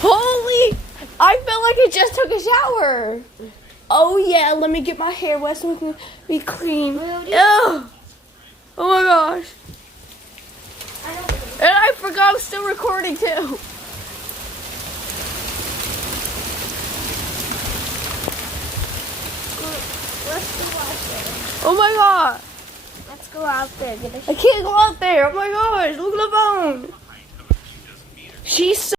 Holy! I felt like I just took a shower. Oh yeah, let me get my hair wet so it can be clean. Ew. Oh my gosh. And I forgot I'm still recording too. Let's go out there. Oh my god. Let's go out there. I can't go out there. Oh my gosh, look at the phone. She's so